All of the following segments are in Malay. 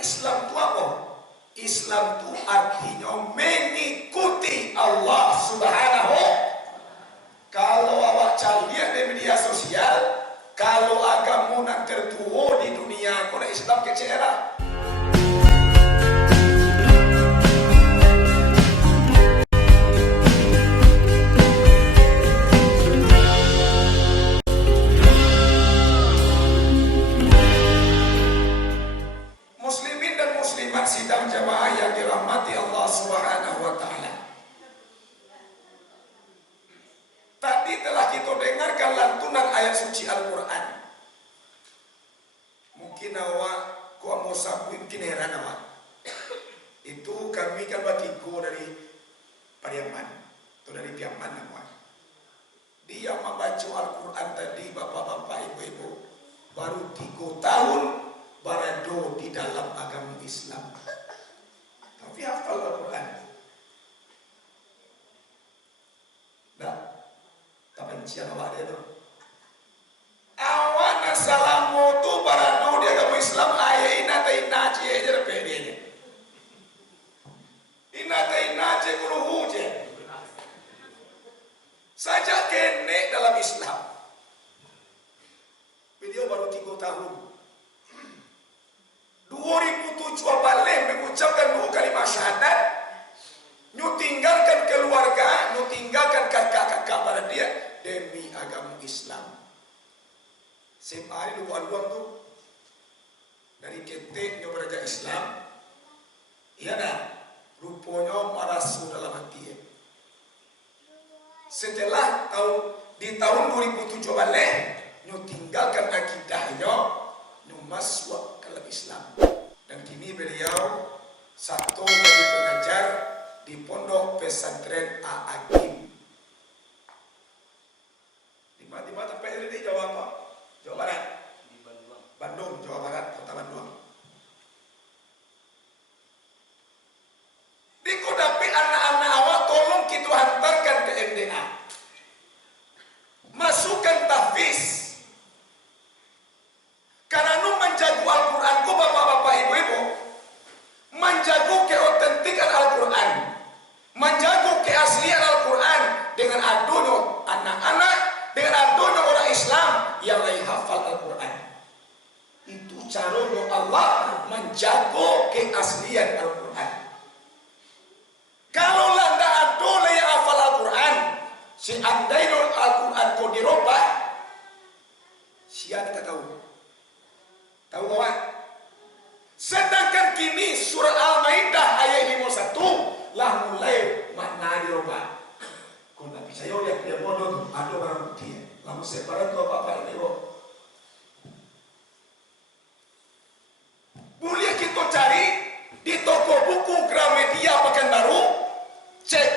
Islam itu apa? Islam itu artinya mengikuti Allah Subhanahu. Kalau awak lihat di media sosial, kalau agama nak tertua di dunia, kalau Islam kecera. Muslimin dan muslimat sidang jamaah yang dirahmati Allah Subhanahu wa taala. Tadi telah kita dengarkan lantunan ayat suci Al-Quran. Mungkin awak kuat mau sabu, mungkin heran awak. Itu kami kan batigo dari Pariaman, atau dari Piaman awak. Dia membaca Al-Quran tadi, bapak-bapak, ibu-ibu, baru 3 tahun berada di dalam agama Islam. Tapi hafal Al-Quran. Nah, kebencian awak dia tu. Awak nasalamu tu baradu dia agama Islam ayat inata inaji aja repede ni. Inata inaji kuruhu je. Saja kene dalam Islam. Video baru 3 tahun. 2007 balik mengucapkan 2 kalimat syahadat. Nyu tinggalkan keluarga, nyu tinggalkan kakak-kakak pada dia demi agama Islam. Hari lupa luang tu dari ketek nyu belajar Islam. Iya dah, rupanya marasu dalam hati. Setelah di tahun 2007 balik, nyu tinggalkan akidahnya, nyu masuk ke dalam Islam. Dan kini beliau satu dari pengajar di Pondok Pesantren A'agim. Di mana tempat ini di Jawa apa? Jawa Barat. Di Bandung. Bandung, Jawa Barat, Kota Bandung. Di kodapi anak-anak awak tolong kita hantarkan ke MDA. Masukkan tahfiz. Karena nu menjaga Al-Quran ku bapak-bapak ibu-ibu, menjaga keautentikan Al-Quran, menjaga keaslian Al-Quran dengan adanya anak-anak, dengan adanya orang Islam yang lain hafal Al-Quran. Itu caranya Allah menjaga keaslian Al-Quran. Kalau landa adanya yang hafal Al-Quran, si andai Al-Quran kau dirubah, siapa tak tahu? Tahu kawan? Sedangkan kini surah Al-Maidah ayat 51 lah mulai makna dirubah. Kau tak bisa lihat dia bodoh, ada barang bukti. Lalu separat tu apa-apa ini kok. Boleh kita cari di toko buku Gramedia Pekanbaru, cek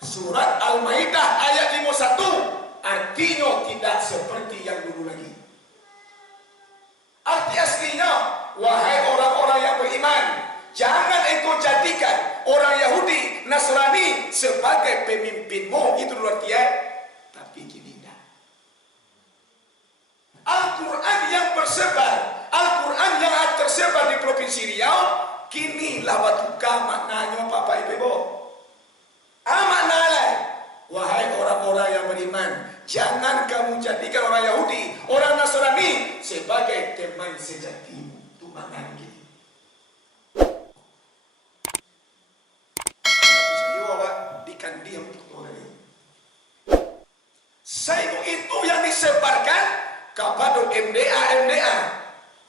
surat Al-Maidah ayat 51, artinya tidak seperti yang dulu lagi. Arti aslinya, wahai orang-orang yang beriman, jangan engkau jadikan orang Yahudi, Nasrani sebagai pemimpinmu. Itu dulu artinya. Tapi kini tidak. Al-Quran yang bersebar, Al-Quran yang tersebar di Provinsi Riau, kini lawatuka maknanya Bapak Ibu. Makna lain. Wahai orang-orang yang beriman, jangan kamu jadikan orang Yahudi, orang Nasrani sebagai teman sejatimu. Itu maknanya gini. Diam Saibu itu yang disebarkan kepada MDA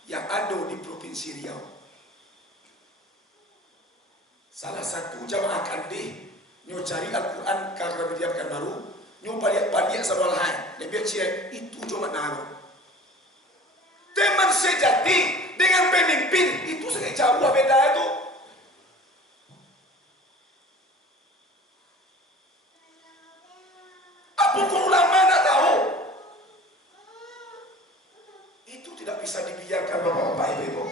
yang ada di Provinsi Riau. Salah satu jamaah kandi nyo cari Al-Quran karena media Pekanbaru, nyo padiak sabalahan, lebih cek itu cuma naruh. Teman sejati dengan pemimpin itu sangat jauh beda itu. Apakah ulama tak tahu? Itu tidak bisa dibiarkan bapak-bapak ibu-ibu.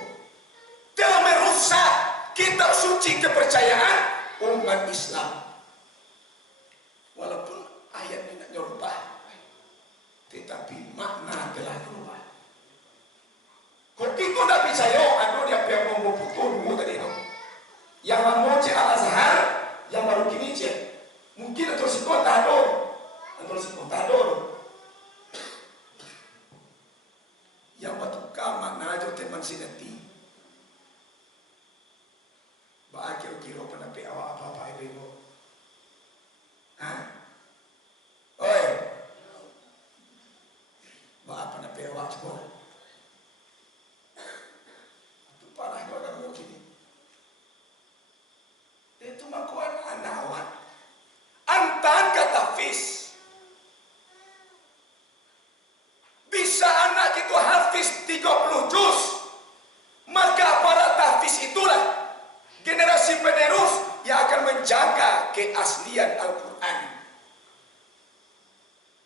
Telah merusak kitab suci kepercayaan umat Islam. Walaupun ayat ini tidak berubah, tetapi makna telah berubah. Kalau kita tidak percaya, ada dia yang mau betul Yang lama cek Al-Azhar, yang baru kini cek. Mungkin atau si kota dor. Yang batu kamak narajo teman sineti. Ba kira-kira penapi awak apa-apa ibu. Hah? Oi. Ba apa napi awak sekolah? Itu parah orang mau kini. Itu makuan anawan. Antan kata Hafiz. Bisa anak itu Hafiz 30 juz. Maka para tahfiz itulah generasi penerus yang akan menjaga keaslian Al-Quran.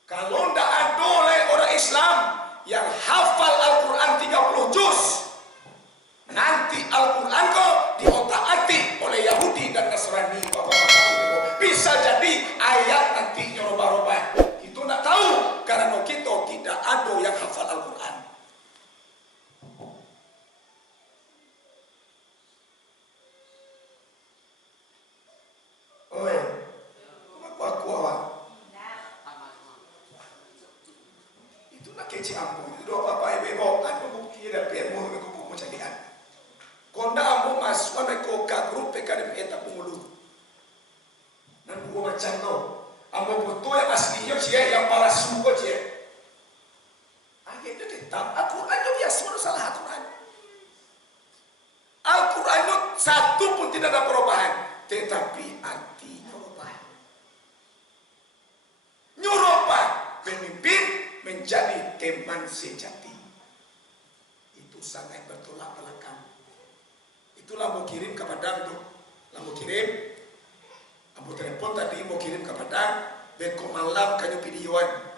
Kalau tidak ada oleh orang Islam yang hafal Al-Quran 30 juz, nanti Al-Quran kok diotak-atik oleh Yahudi dan Nasrani. Bisa jadi ayat nanti nyoroba-roba. Itu nak tahu karena kita tidak ada yang hafal Al-Quran. Oi, aku awak. Itu nak kecil ambo. Itu apa ibu? Aku bukti ada permu aku mau carian. Konda ambo masuk ambo ke grup PKDM eta pengulu. Dan gua macam tu, ambo betul yang aslinya cie, yang palsu kau cie. Akhirnya tetap Al-Quran itu biasa salah aturan. Al-Quran itu satu pun tidak ada perubahan, tetapi artinya berubah. Nyurupa pemimpin menjadi teman sejati. Itu sangat bertolak belakang. Itulah mau kirim kepada itu, mau kirim. Ambo telepon tadi mau kirim kepada Beko Malam kanyu videoan.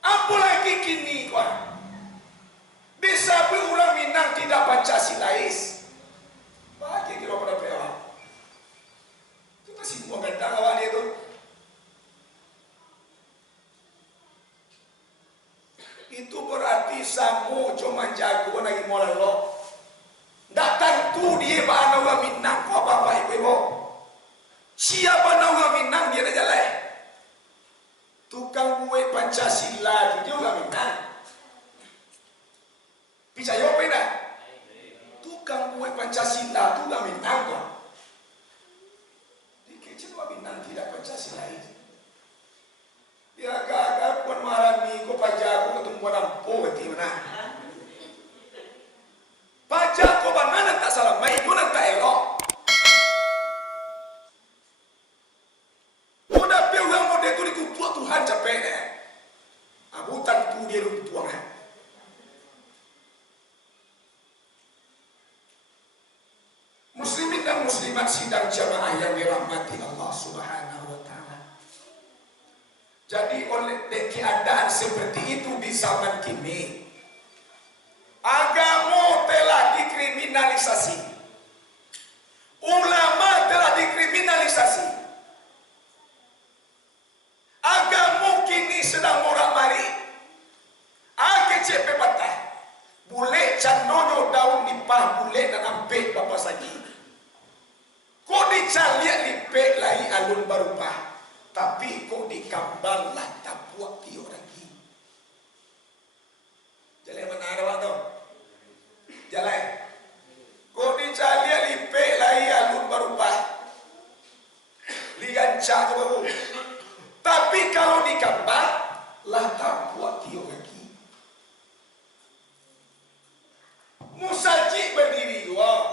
Apa lagi kini kawan? Disabi ulang Minang tidak Pancasilais. Bagi kira pada pewa. Itu masih mau gantang awal itu. Itu berarti samu cuma jago lagi mau lalu. Datang tu dia bana wa Minang ko bapa ibu. Siapa nawa Minang dia dah jalan. Tukang kue Pancasila dia juga Minang. Bisa yo pena. Tukang kue Pancasila tu juga Minang ko. Di kecil wa Minang tidak Pancasila itu. Dia agak-agak pun marani ko pajago ketemu nampo ti mana. Pajak kau banana tak salah, mai guna tak elok. Mudah pegang mode tu dikutuk Tuhan capek eh. Abutan tu dia runtuang eh. Muslimin dan muslimat sidang jamaah yang dirahmati Allah Subhanahu wa taala. Jadi oleh keadaan seperti itu di zaman kini, agama telah dikriminalisasi. Ulama telah dikriminalisasi. Agama kini sedang morak-marik. AKCP patah. Boleh canonyo daun nipah boleh dan ampek bapa saji. Kau dicaliak lipek lai alun barupah. Tapi kau dikambang lah tak buat tiok lagi. Jalan mana ada waktu? Jalan. Kau dicaliak lipek lai alun barupah. Ligancah tu baru. Tapi kalau dikambang lah tak buat tiok lagi. Musajik berdiri dua,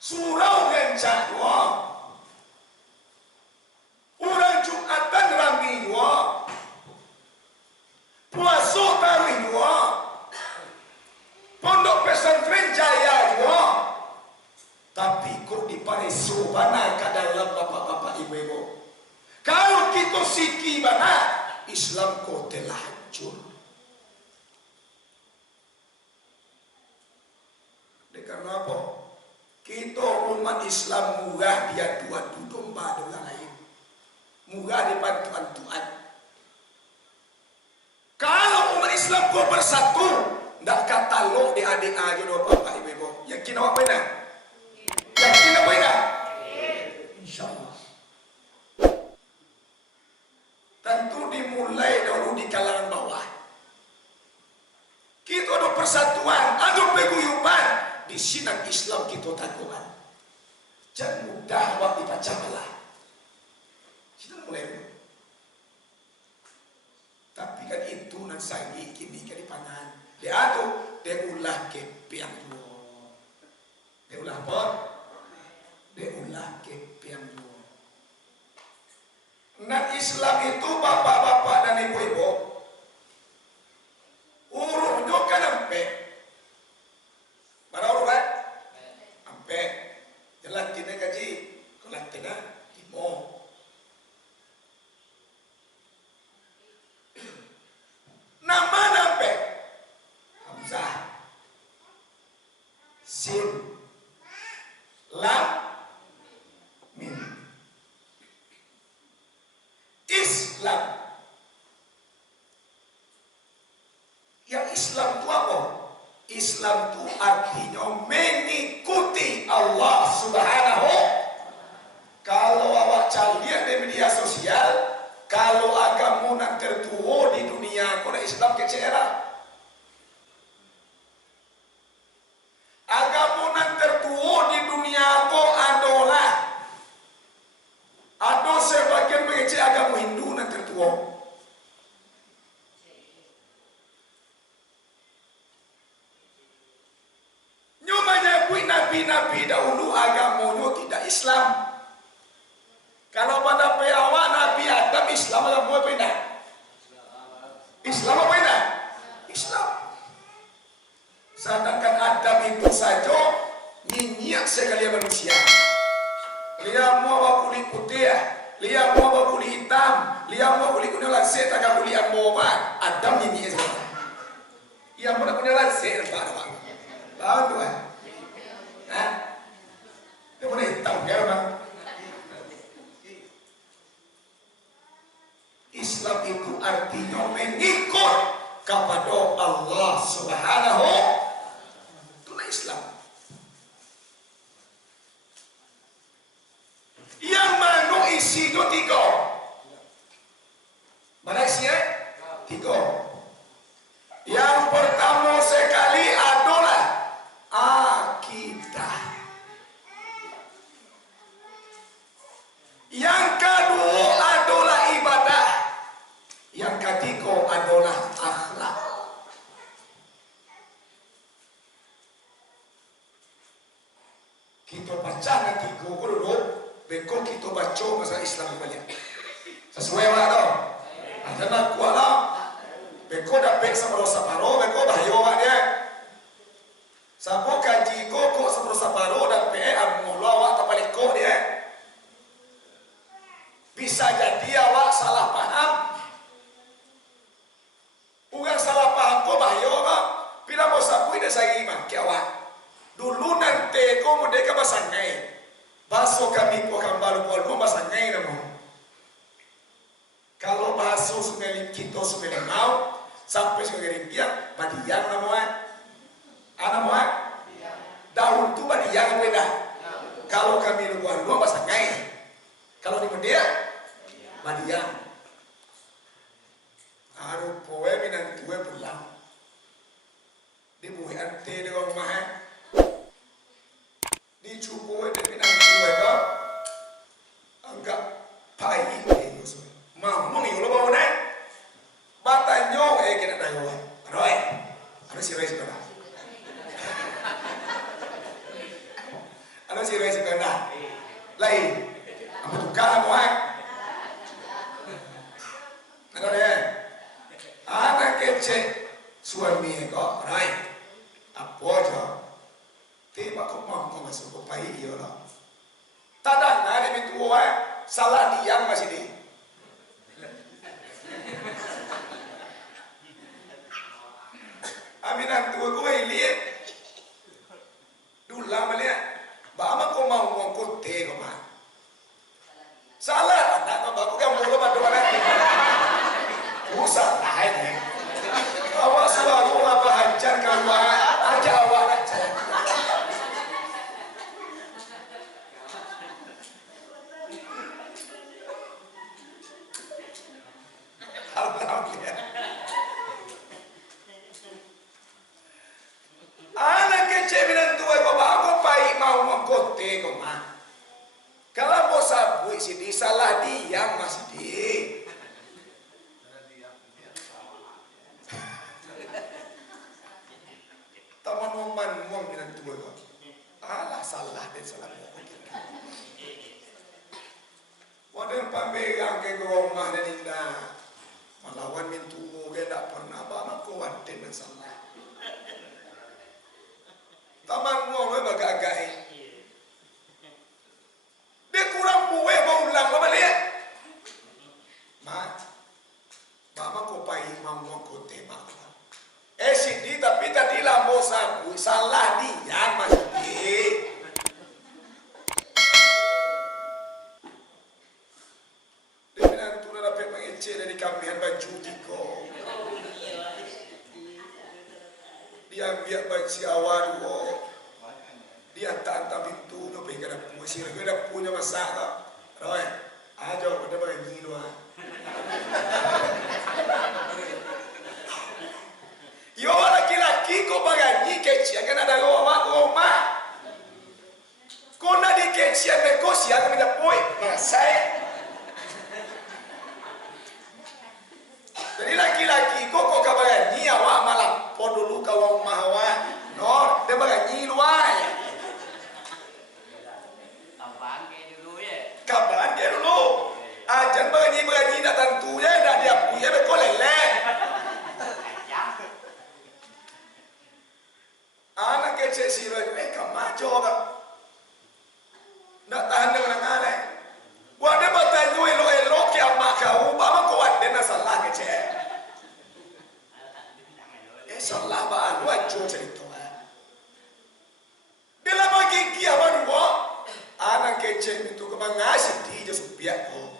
surau gancah dua, orang Jumatan ramai dua, puasa tarawih dua, pondok pesantren jaya dua. Tapi kok diparesu mana ke dalam bapak-bapak ibu-ibu? Kalau kita siki mana, Islam kok telah hancur. Karena apa? Kita umat Islam murah dia dua domba dengan lain. Murah di bantuan. Kalau umat Islam kau bersatu, tidak kata lo di adik aja doa bapak ibu. Yakin awak benar? Yakin apa benar? InsyaAllah. Tentu dimulai dahulu di kalangan bawah. Kita ada persatuan, ada peguyuban. Di sinar Islam kita takuan. Jangan mudah awak dibaca malah. Kita mulai dulu. Tapi kan itu nan sagi kini kan dipangan. Dia tu dia ulah kepiang tu. Dia ulah apa? Dia ulah kepiang tu. Nan Islam itu bapak-bapak dan ibu-ibu urutnya kan ampe. Mana urut kan? Ampe. Jalan tina gaji, kalau tina imo. Nama nampe Hamzah, Sin, Lam, Mim. Islam. Yang Islam itu apa? Islam itu artinya mengikuti Allah Subhanahu. Kalau awak lihat di media sosial, kalau agama nak tertua di dunia, kau Islam kecera. Agama nak tertua di dunia kau adalah ada sebagian mengecek agama Hindu nak tertua. Nyumanya kui nabi-nabi dahulu agamanya tidak Islam. Kalau pada awak Nabi Adam Islam agama apa ini? Islam apa ini? Islam. Sedangkan Adam itu saja nyinyir sekali manusia. Dia mau bawa kulit putih, dia mau bawa kulit hitam, dia mau kulit kuning langsir, tak kulit yang bawa. Adam nyinyir sekali. Ia mau kuning langsir, apa? Tahu tuan? Hah? Dia boleh hitam ke apa? Islam itu artinya mengikut kepada Allah Subhanahu. Itulah Islam. Yang mana isinya tiga. Mana isinya? Tiga. Yang pertama sekali adalah akidah. Yang kedua adalah ibadah. Yang ketiga adalah akhlak. Kita baca nanti tiga dulu, bekok kita baca masalah Islam balik. Sesuai mana tu? Ada nak kuala, bekok dapat separo, bekok bahayo dia. Sabo kaji kok separo dapat amul awak tak balik kok dia. Bisa jadi awak salah paham. Bukan salah paham kok bahayo kan? Bila mau sapu ini saya iman ke awak. Dulu nanti kau merdeka basangai. Baso kami kau kembali kau basangai namu. Kalau baso sungai kita sungai mau sampai sungai rimpiang badiang namu anak mu daun tu badiang beda. Kalau kami luar basangai. Kalau di media badiang. Aru poe minan tue pulang. Di buih ante de wong mah. Di cupoe de minan tue ka. Anggap pai ini so. Mau yo lo bawa nai. Batanyo kena dayo. Roy. Anu si Roy sekolah. Anu si Roy sekolah. Lain. Apa tukar mo Ada deh. Anak kecil suami kau, Rai, apa aja? Tiba kau mampu masuk ke pai dia lah. Tada nari itu salah dia masih di. Aminan tua kau lihat, dulu lama lihat, bapa kau mau ngangkut teh kau mah. Salah anak kau baku kau mulu pada orang. Usah lain. Awak selalu apa hajar kalau aja awak aja. okey kau mah. Kalau mau sabui sini salah diam masih di. Taman moman mong bilang tua kau. Alah salah dan salah mau. Wadah pamegang ke rumah dan indah. Malawan mintu ke tak pernah bawa kuat dan salah. Taman mong bagagai. Dia kurang buwe mau ulang apa lihat? Mat, mama kau pai mau kau tembak. Sini tapi tadi lambo sabu salah dia mas di. Dengan tu nak dapat mengecek dari kamian baju tiko. Dia biar baju awal wo. Dia tak pintu no pegang dah punya sih, dah punya masalah. Roy, aja pada bagi lu ah. Yo laki-laki kau bagani kecil kan ada rumah. Kau nak di kecil mereka siapa minta poi, saya. Jadi laki-laki kau bagani awak malam pon dulu kau rumah awak, no, dia bagani luai. Kapan dia dulu? Ajan bagani nak tentunya dah dia punya mereka leleh. Anak kecil siroi mereka maju tak? Nak tahan dengan anak. Wadah bertanya elok kiamat kau, bapa kuat dia nak salah kecil. Salah bahan wajib cerita. Dia lama gigi apa dua? Anak kecil itu kemangasih dia supiak kau.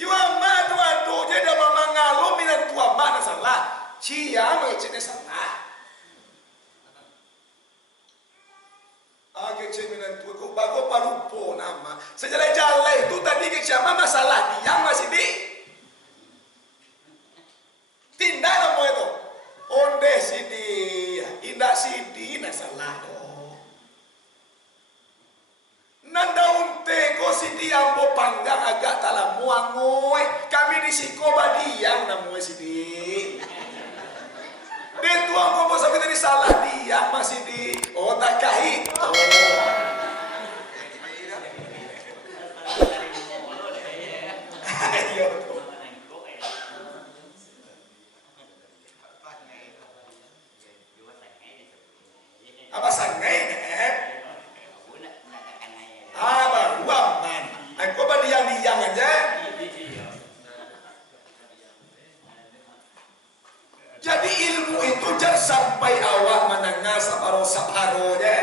Iwa madu dia dah mengalami dan tua mana salah. Cia macam salah. Kecil minat tua kau bago palupo nama. Sejalan-jalan itu tadi kecil masalah dia masih di. Tindak kamu itu. Onde sidi, indah sidi, nak salah tu. Nanda unte ko sidi ambo panggang agak talam muangoy. Kami di sikoba diam namoy sidi. Dia tuang kau bos sampai tadi salah dia masih di otak kahit. Ayo. Apa sangai nek? Baru aman. Aku berdiam-diam aja. Jadi ilmu itu jangan sampai awak menengah saparo je.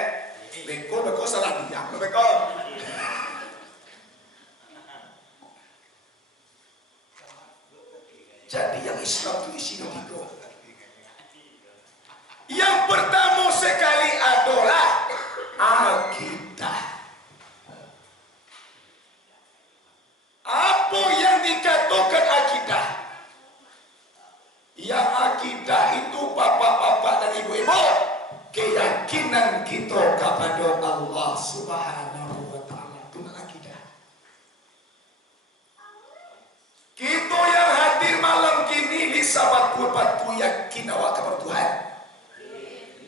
Beko salah diam beko. Jadi yang Islam itu isinya tiga. Yang pertama sekali adalah akidah. Apa yang dikatakan akidah? Yang akidah itu bapak-bapak dan ibu-ibu, keyakinan kita kepada Allah Subhanahu wa taala. Itu akidah. Kita yang hadir malam kini bisa batu yakin awak kepada Tuhan.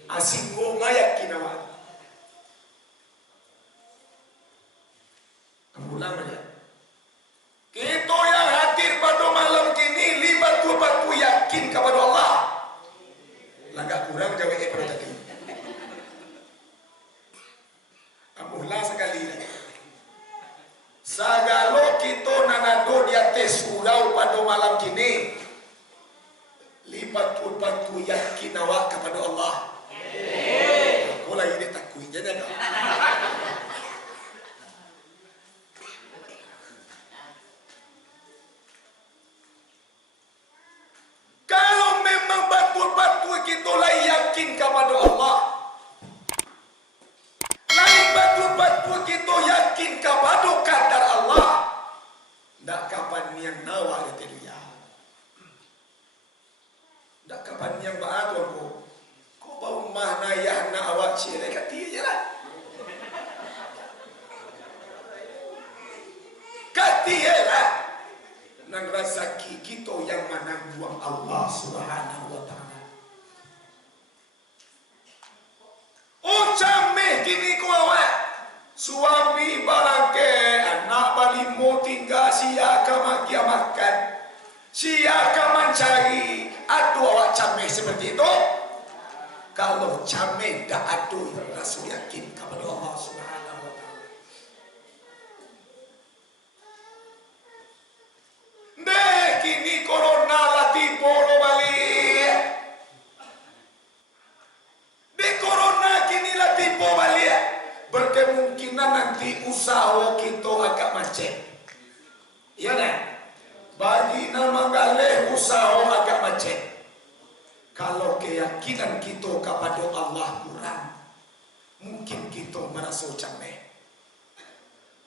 Asing ngoma yakin awak. Ulang aja. Kita yang hadir pada malam kini batu yakin kepada Allah. Langkah kurang jawab pada tadi. Ulang sekali lagi. Sagalo kita nanado di atas surau pada malam kini. Batu yakin awak kepada Allah. Kau lagi dia takui jangan. Kalau memang batu kita lah yakin kepada Allah, lain batu kita yakin kepada kadar Allah, tak kapan yang nawa itu dia. Tak kapan yang bahagia kau bau mana ya nak awak ciri kat dia je lah. Siapa mencari aduh awak cameh seperti itu? Kalau cameh dah aduh, Rasul yakin kepada Allah Subhanahu wa taala. Deh kini corona latih polo balik. Deh corona kini latih polo balik. Berkemungkinan nanti usaha kita agak macet. Iya kan? Bagi nama galeh usaha agak macet. Kalau keyakinan kita kepada Allah kurang, mungkin kita merasa cameh.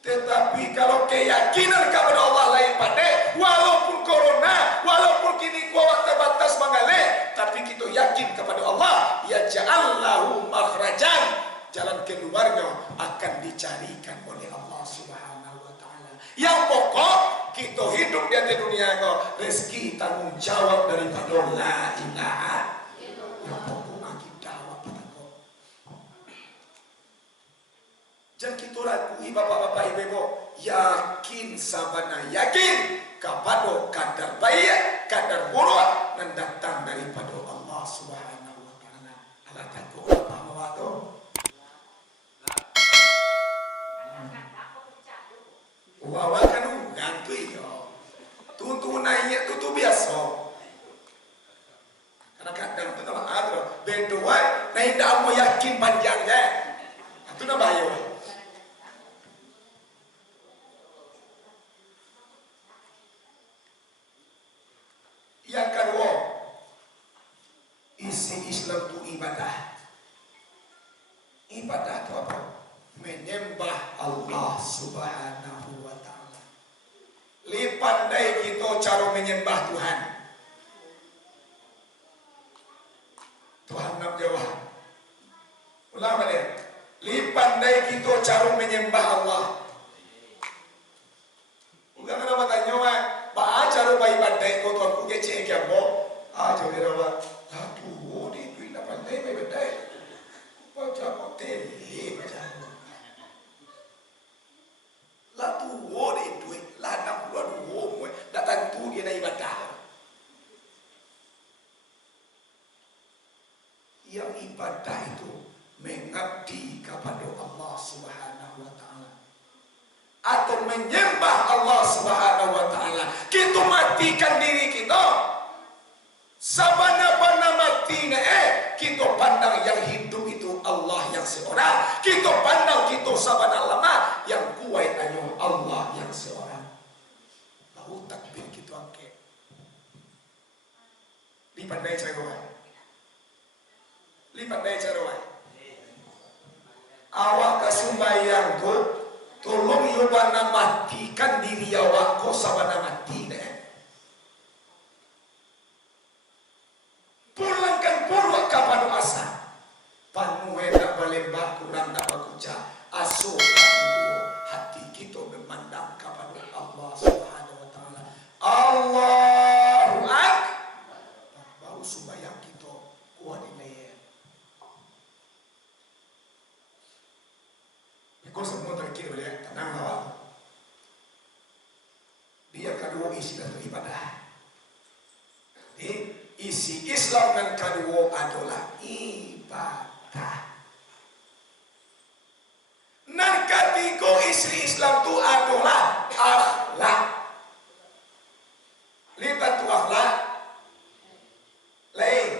Tetapi kalau keyakinan kepada Allah lain pada, walaupun corona, walaupun kini kuat terbatas mengalih, tapi kita yakin kepada Allah, ya ja'allahu makhrajan, jalan keluarnya akan dicarikan oleh Allah Subhanahu wa taala. Yang pokok kita hidup di atas dunia kau, rezeki tanggung jawab daripada la ilaha illallah. Yang pokok lagi jawab pada kau. Jangan kita ragu bapak-bapak ibu-ibu, yakin sabana yakin kepada kadar baik, kadar buruk dan datang daripada Allah Subhanahu wa taala. Allah takut apa mawatu. Wawa kan gantu iyo. Tu naik tu biasa. Karena kadang tu nama ada berdua naik dah mau yakin panjangnya. Itu nama bahaya. Yang kedua, isi Islam tu ibadah. Ibadah tu apa? Menyembah Allah Subhanahu wa taala. Pandai kita cara menyembah Tuhan. Tuhan nak jawab. Ulang balik. Pandai kita cara menyembah Allah. Bukan kenapa tanya wah, bah cara bayi pandai kau tuan ku kecil kiam bo. Aja dia wah. Aduh, di tu ina pandai bayi pandai. Baca hotel baca. Lah tu wo di duit, lah nak buat wo mo, datang tu dia nak ibadah. Yang ibadah itu mengabdi kepada Allah Subhanahu wa taala. Atau menyembah Allah Subhanahu wa taala. Kita matikan diri kita. Sabana-bana mati kita pandang yang hidup itu Allah yang seorang. Kita pandang kita sabana lama yang kuat hanya Allah yang seorang. Lalu takbir kita angkat. Dipandai cara. Dipandai cara. Awak kasumbayang tu tolong yobana matikan diri awak ko sabana mati pulangkan purwa kapan asa panuhe nak balembah kurang nak bakuca asuh hati kita memandang kepada Allah Subhanahu wa taala. Allahu akbar. Baru sembahyang kita kuat ini. Kau semua terkira boleh tenang awak. Dia kedua isi dan ibadah. Isi Islam dan kedua adalah ibadah. Dan ketiga isi Islam itu adalah akhlak. Lihat tu akhlak. Lain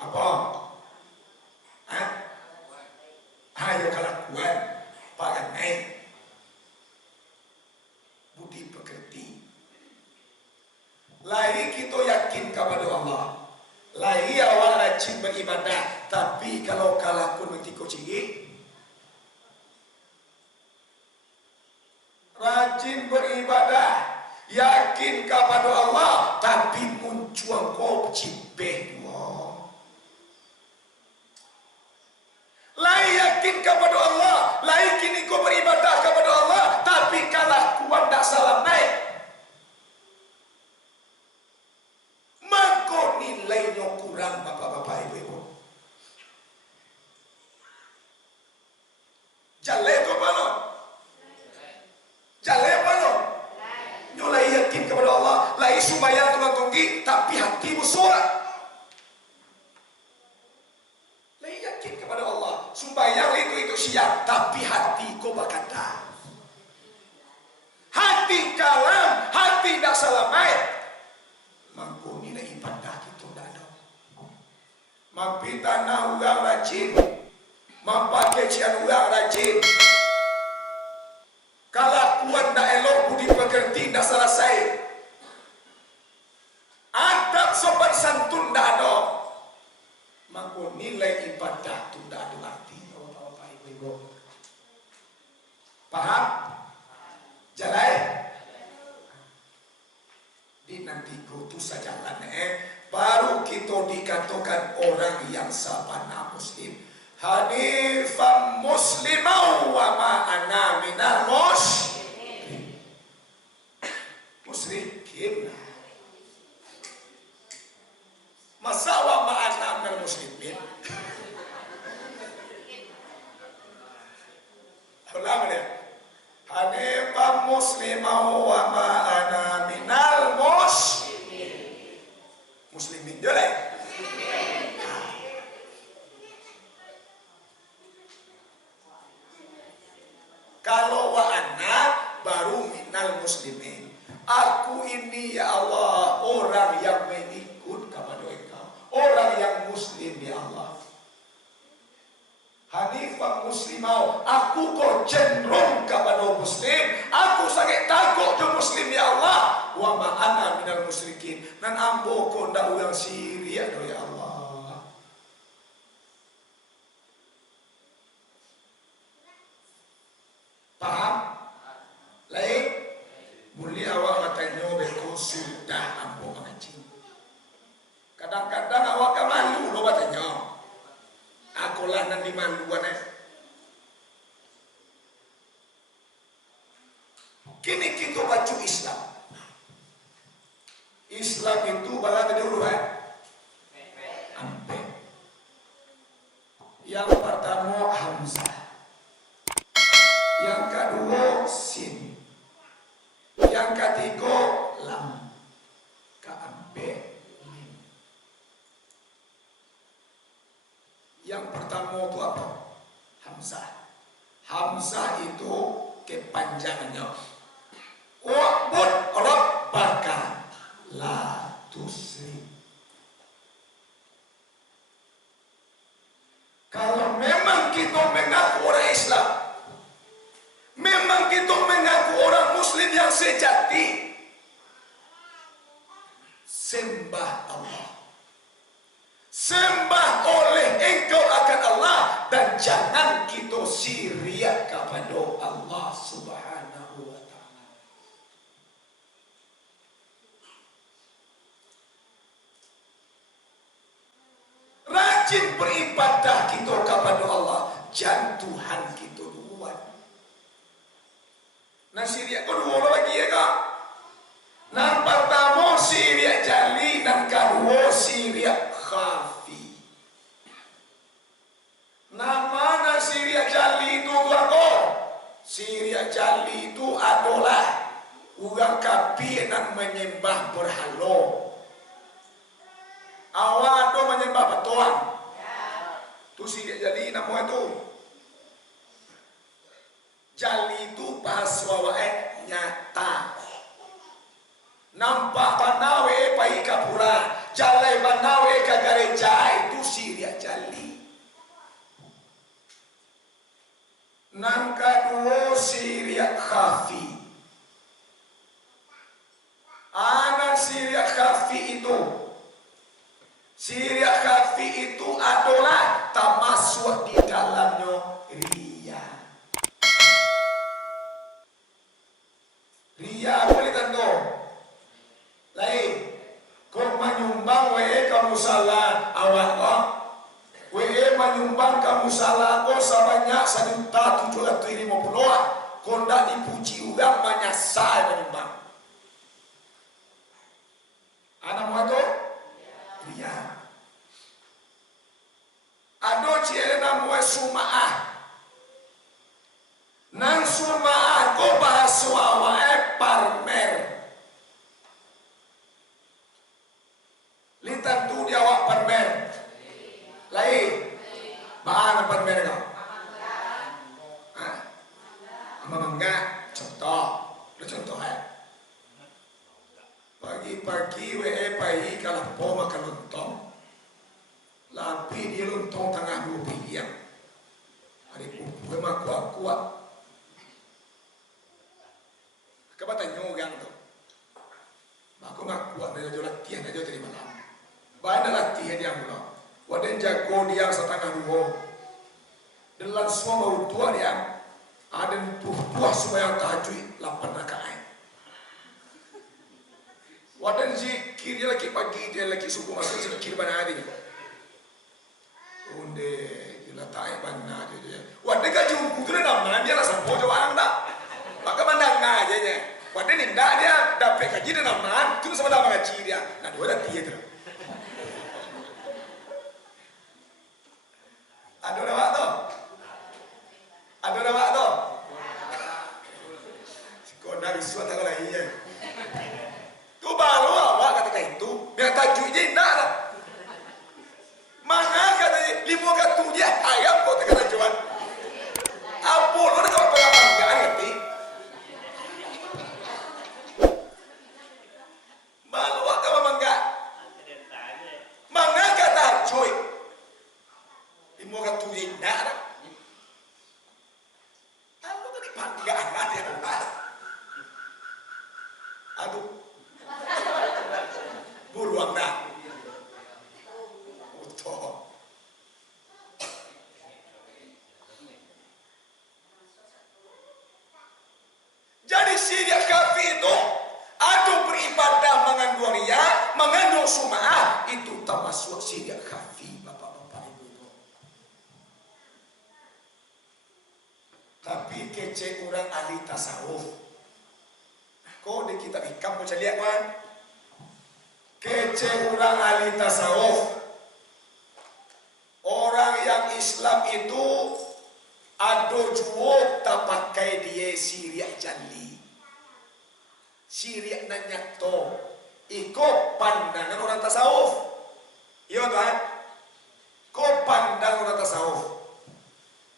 apa? Ayo kelakuan, pakai budi pekerti. Lain kita yakin kepada Allah. Lahi awak rajin beribadah, tapi kalau kalakun mentiko ciri, rajin beribadah, yakin kepada Allah, tapi muncul kau cipeh dua. Lahi yakin kepada Allah, lahi kini kau beribadah kepada Allah, tapi kalakuan tak salah naik. Nilainya kurang bapak-bapak ibu-ibu. Jale tu balon. Jale balon. Nyolai yakin kepada Allah, lai subayang tuan tunggi, Sembahyang itu siap, tapi hati kau berkata. Hati kalam, hati tak selamat. Mangko nilai ibadah kita tak ada. Mampita na orang rajin, mampakai cian orang rajin. Kelakuan tak elok budi pekerti tak selesai. Adab sopan santun tak ada. Mangko nilai ibadah tu tak ada arti. Bapak Ibu. Paham? Jalan. Di nanti kutu sajalan baru kita dikatakan orang yang sabana muslim. Hanifan muslimau wa ma ana minal musyrikin. Masa wa ma ana minal muslimin. Ulang dia. Hanifan muslimau wa ma ana minal muslimin. Boleh? Kalau wa ana baru minal muslimin. Aku ini ya Allah orang yang mengikut kepada Engkau, orang yang muslim ya Allah. Hanifah muslimau, aku kau cenderung kepada muslim, aku sangat takut ke muslim ya Allah. Wa ma ana minal musyrikin, nan ambo kau ndak orang syirik ya Allah. Paham? Lain? Mulia awak matanya beko sudah ambo mengaji. Kadang-kadang awak kan malu lo batanya. Aku lah nanti maluan Kini kita baca Islam. Islam itu balada dulu Ampe. Yang pertama Hamzah. Yang kedua Sin. Yang ketiga Lam. Keampe. Yang pertama itu apa? Hamzah. Hamzah itu kepanjangannya. Wa'bud rabbaka la tusyrik. Kalau memang kita mengaku orang Islam, memang kita mengaku orang Muslim yang sejati, sembah Allah. Sembah oleh engkau akan Allah dan jangan kita syirik kepada Allah Subhanahu wa taala. Rajin beribadah kita kepada Allah, jangan Tuhan kita duluan. Nah syirik kedua lagi ya kak. Nah pertama syirik jali dan kedua syirik khafi. Nama syirik jali itu apa? Syirik jali itu adalah orang kafir yang menyembah berhala. Awak tu menyembah betuan. Tu syirik jali nama itu. Jali itu bahasa nyata. Nampak panawe pai kapura, jalai panawe ka gereja itu syirik jali. Nang kedua syirik khafi. Anak syirik khafi itu. Syirik khafi itu adalah termasuk di dalamnya riya. Riya boleh tentu. Lain, kau menyumbang kamu salah awak kau, menyumbang kamu salah kau sebanyak 1.750.000, kau tidak dipuji orang menyasar menyumbang. Anak muat tu, dia. Ada ciri nama sumaah, nang sumaah kau bahasa awak parmer. Tentu dia awak permen lain Mana pan mereka? Mangga. Contoh. Lu contoh ya. Pagi-pagi pai kalau po makan lontong. Lapi dia lontong tengah dua piang. Hari pupu mak kuat. Kabatan nyogang tu. Aku mak kuat dia jual latihan aja terima malam. Banyak latihan dia mula. Waden jago dia setengah dua. Dalam semua baru tua dia. Ada puas supaya tahajud 8 rakaat. Wadan zikir dia lagi pagi dia lagi subuh masuk zikir mana hari. Unde dia tak mana dia. Wadan gaji hukum tu nama dia lah sampai jawab anda. Maka mandang aja nya. Wadan indah dia dapat gaji dia nama tu sama nama gaji dia. Nah dua dah tiada. Ada nama tu. Ada nama tu. Kau dari suatu kali ini. Tu baru awak kata itu, yang tajuk je nak lah. Mana kata lima kata dia ayam kau tak kata jual. Apa lo nak kau pernah bangga ngerti? Malu awak kau bangga. Mana kata cuy? Lima kata dia nak lah. Apa tadi bangga nak dia buat? Aduh. Buruang dah. Betul. Jadi Syariat kafir itu ada beribadah mengandung riya, mengandung sum'ah, itu termasuk Syariat kafir, bapak-bapak ibu-ibu. Tapi kece orang ahli tasawuf. Kau di kitab hikam boleh lihat kan? Kece orang ahli tasawuf. Orang yang Islam itu ada juga tak pakai dia Syariat jali. Syariat nanyato. Ikut pandangan orang tasawuf. Iya tuan. Kau pandang orang tasawuf.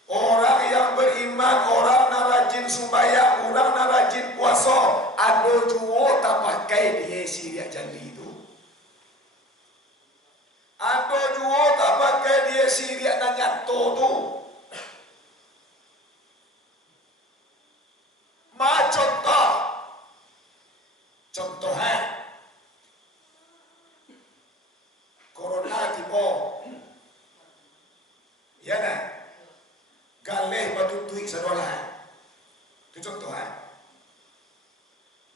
Orang yang beriman, orang yang rajin sembahyang, orang yang rajin puasa, ada juga tak pakai dia Syariat jali itu. Ada juga tak pakai dia Syariat dan nyato tu. Ma contoh. Contoh Corona tiba. Ya nah. Galeh batu tuik sadolah. Itu contoh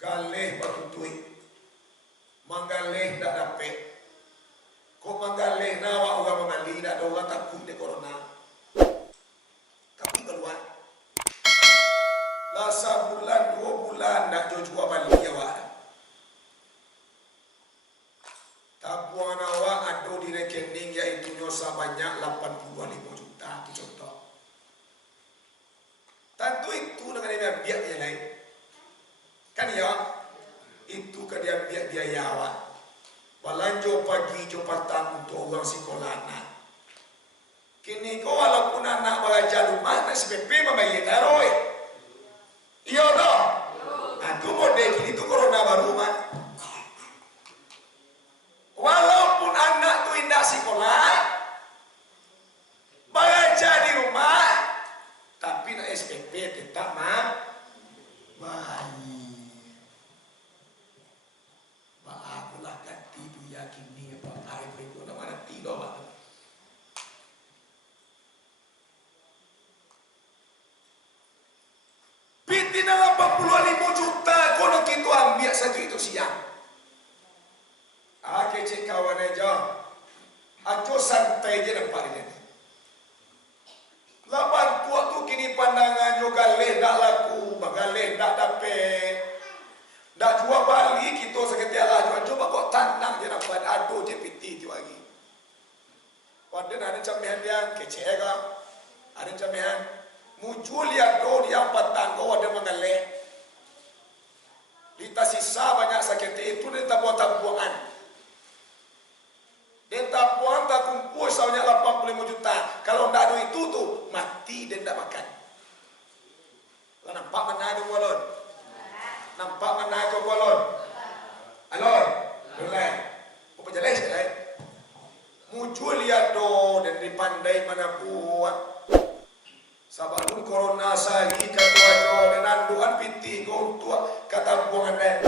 Galeh batu tuik. Manggaleh tak dapat. Kau manggaleh nawa orang mengali tak ada orang takut de corona. Tapi keluar. Lasa bulan 2 bulan nak jua balik awak. Tapuan awak ada di rekening iaitu nyosa banyak 85 juta. Itu contoh. Tentu itu dengan dia biak yang lain. Kan ya? Itu kan dia biak biaya awak. Belanja pagi jopatan untuk orang sekolah anak. Kini kau walaupun anak belajar rumah, nak SPP membayar taruh. Iya tak? Aku model kini tu corona baru mah. Walaupun anak tu indah sekolah, belajar di rumah, tapi nak SPP tetap bayi. Aku lah ganti tu yakin ni apa hari berikut nak mana tidur lah. Piti dalam 85 juta kono kita ambil satu itu siang. Kecik kawan aja. Ajo santai je nampak dia. Lapan kuat tu kini pandangan yo galeh dak laku, bagaleh dak dapat. Dak jual balik kita seketia lah coba kok tanang je dapat ado je piti tu lagi. Waden ada camihan dia kecek ke? Ada camihan muncul yang do dia patang kau ada mengaleh. Lita sisa banyak sakit itu dia tabuan-tabuan. Dia tabuan tak kumpul sebanyak 85 juta. Kalau tidak ada itu tu mati dan tak makan. Kau nampak mana tu bolon? Nampak mana tu bolon? Alor, boleh. Apa jelas kan? Muncul lihat do dan dipandai mana buat. Sabadun corona sahi katua jo dan anduan piti kau tua kata buangan dan